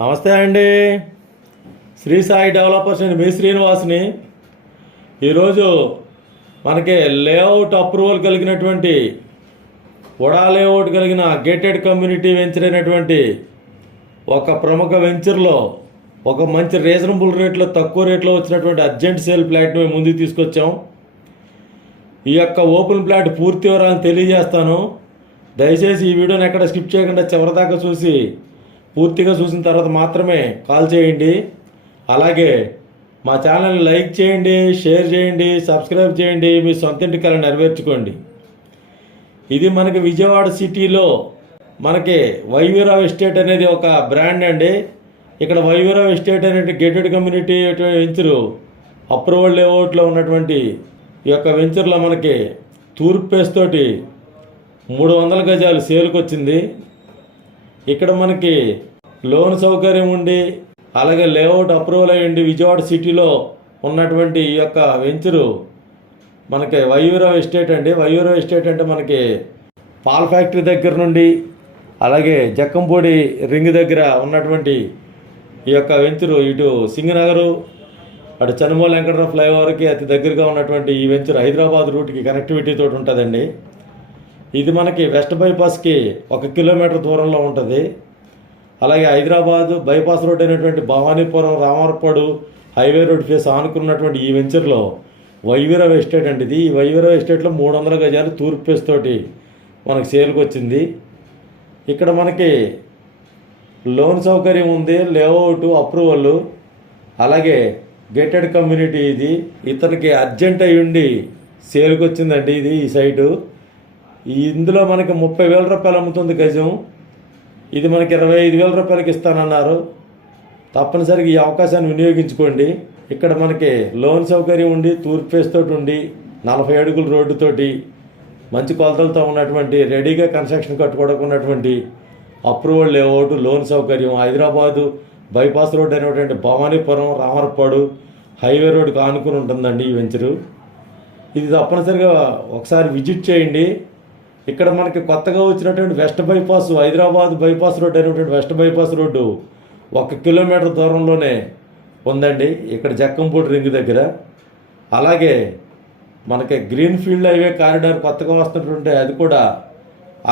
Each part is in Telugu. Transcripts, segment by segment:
నమస్తే అండి. శ్రీ సాయి డెవలపర్స్ అండి, మీ శ్రీనివాస్ని. ఈరోజు మనకి లేఅవుట్ అప్రూవల్ కలిగినటువంటి వడా లేఅవుట్ కలిగిన గేటెడ్ కమ్యూనిటీ వెంచర్ అయినటువంటి ఒక ప్రముఖ వెంచర్లో ఒక మంచి రీజనబుల్ రేట్లో, తక్కువ రేట్లో వచ్చినటువంటి అర్జెంట్ సేల్ ప్లాట్ని ముందుకు తీసుకొచ్చాం. ఈ యొక్క ఓపెన్ ప్లాట్ పూర్తి వివరాలను తెలియజేస్తాను. దయచేసి ఈ వీడియోని ఎక్కడ స్కిప్ చేయకుండా చివరిదాకా చూసి పూర్తిగా చూసిన తర్వాత మాత్రమే కాల్ చేయండి. అలాగే మా ఛానల్ని లైక్ చేయండి, షేర్ చేయండి, సబ్స్క్రైబ్ చేయండి. మీ సొంత ఇంటి కల నెరవేర్చుకోండి. ఇది మనకి విజయవాడ సిటీలో మనకి వైవీరావు ఎస్టేట్ అనేది ఒక బ్రాండ్ అండి. ఇక్కడ వైవీరావు ఎస్టేట్ అనేది గేటెడ్ కమ్యూనిటీ వెంచరు అప్రూవల్ లేఅవుట్లో ఉన్నటువంటి ఈ యొక్క వెంచర్లో మనకి తూర్పు ఫేస్ తోటి 300 గజాలు సేల్కి వచ్చింది. ఇక్కడ మనకి లోన్ సౌకర్యం ఉండి, అలాగే లేఅవుట్ అప్రూవల్ అయ్యండి. విజయవాడ సిటీలో ఉన్నటువంటి ఈ యొక్క వెంచరు మనకి వైవీరావు ఎస్టేట్ అండి. వైవీరావు ఎస్టేట్ అంటే మనకి పాల్ ఫ్యాక్టరీ దగ్గర నుండి, అలాగే జక్కంపూడి రింగ్ దగ్గర ఉన్నటువంటి ఈ యొక్క వెంచరు ఇటు సింగనగరు, అటు చనుమల వెంకటరావు ఫ్లైఓవర్కి అతి దగ్గరగా ఉన్నటువంటి ఈ వెంచర్ హైదరాబాద్ రూట్కి కనెక్టివిటీ తోటి ఉంటుందండి. ఇది మనకి వెస్ట్ బైపాస్కి 1 కిలోమీటర్ దూరంలో ఉంటుంది. అలాగే హైదరాబాద్ బైపాస్ రోడ్ అయినటువంటి Bhavanipuram, Ramavarappadu highway road phase ఆనుకున్నటువంటి ఈ వెంచర్లో వైవీరావు ఎస్టేట్ అండి. ఇది ఈ వైవీరావు ఎస్టేట్లో 300 గజాలు తూర్పు ఫేస్ తోటి మనకి సేల్కి వచ్చింది. ఇక్కడ మనకి లోన్ సౌకర్యం ఉంది, లేఅవుట్ అప్రూవల్, అలాగే గేటెడ్ కమ్యూనిటీ. ఇది ఇతనికి అర్జెంట్ అయి ఉండి సేల్కి వచ్చిందండి. ఇది ఈ సైటు ఇందులో మనకి 30,000 రూపాయలు అమ్ముతుంది గజం. ఇది మనకి 25,000 రూపాయలకి ఇస్తానన్నారు. తప్పనిసరిగా ఈ అవకాశాన్ని వినియోగించుకోండి. ఇక్కడ మనకి లోన్ సౌకర్యం ఉండి, తూర్పు ఫేస్ తోటి ఉండి, 40 అడుగుల రోడ్డుతోటి మంచి కొలతలతో ఉన్నటువంటి రెడీగా కన్స్ట్రక్షన్ కట్టుకోవడానికి అప్రూవల్ లేఅవుట్, లోన్ సౌకర్యం హైదరాబాదు బైపాస్ రోడ్ అయినటువంటి భవానీపురం, రామవరపాడు హైవే రోడ్డుకి ఆనుకుని ఉంటుందండి ఈ వెంచరు. ఇది తప్పనిసరిగా ఒకసారి విజిట్ చేయండి. ఇక్కడ మనకి కొత్తగా వచ్చినటువంటి west bypass, Hyderabad bypass road అయినటువంటి వెస్ట్ బైపాస్ రోడ్డు 1 కిలోమీటర్ దూరంలోనే ఉందండి, ఇక్కడ జక్కంపూడి రింగ్ దగ్గర. అలాగే మనకి గ్రీన్ ఫీల్డ్ హైవే కారిడార్ కొత్తగా వస్తున్నటువంటి అది కూడా,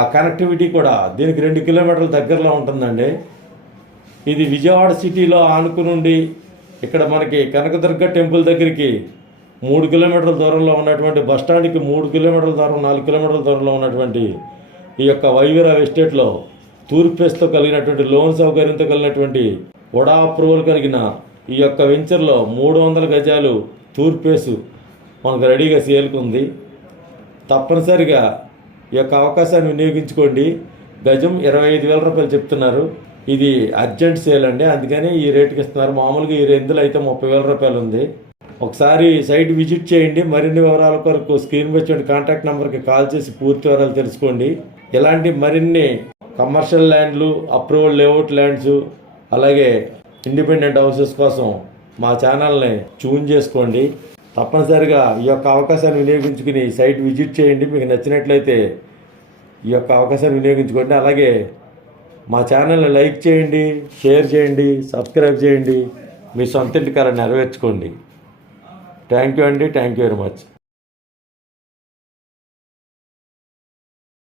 ఆ కనెక్టివిటీ కూడా దీనికి 2 కిలోమీటర్ల దగ్గరలో ఉంటుందండి. ఇది విజయవాడ సిటీలో ఆనుకునుండి ఇక్కడ మనకి కనకదుర్గ టెంపుల్ దగ్గరికి 3 కిలోమీటర్ల దూరంలో ఉన్నటువంటి బస్టాండ్కి 3 కిలోమీటర్ల దూరం, 4 కిలోమీటర్ల దూరంలో ఉన్నటువంటి ఈ యొక్క వైవీరావు ఎస్టేట్లో తూర్పు ఫేస్తో కలిగినటువంటి లోన్ సౌకర్యంతో కలిగినటువంటి వడా అప్రూవల్ కలిగిన ఈ యొక్క వెంచర్లో 300 గజాలు తూర్పు ఫేసు మనకు రెడీగా సేల్కుంది. తప్పనిసరిగా ఈ యొక్క అవకాశాన్ని వినియోగించుకోండి. గజం 25,000 రూపాయలు చెప్తున్నారు. ఇది అర్జెంట్ సేల్ అండి, అందుకని ఈ రేటుకి ఇస్తున్నారు. మామూలుగా ఈ ఇందులో అయితే 30,000 రూపాయలు ఉంది. ఒకసారి సైట్ విజిట్ చేయండి. మరిన్ని వివరాల కొరకు స్క్రీన్ వచ్చే కాంటాక్ట్ నెంబర్కి కాల్ చేసి పూర్తి వివరాలు తెలుసుకోండి. ఇలాంటి మరిన్ని కమర్షియల్ ల్యాండ్లు, అప్రూవల్ లేఅవుట్ ల్యాండ్స్, అలాగే ఇండిపెండెంట్ హౌసెస్ కోసం మా ఛానల్ని ట్యూన్ చేసుకోండి. తప్పనిసరిగా ఈ యొక్క అవకాశాన్ని వినియోగించుకుని సైట్ విజిట్ చేయండి. మీకు నచ్చినట్లయితే ఈ యొక్క అవకాశాన్ని వినియోగించుకోండి. అలాగే మా ఛానల్ని లైక్ చేయండి, షేర్ చేయండి, సబ్స్క్రైబ్ చేయండి. మీ సొంత ఇంటి కల నెరవేర్చుకోండి. థ్యాంక్ యూ అండి. Thank you very much.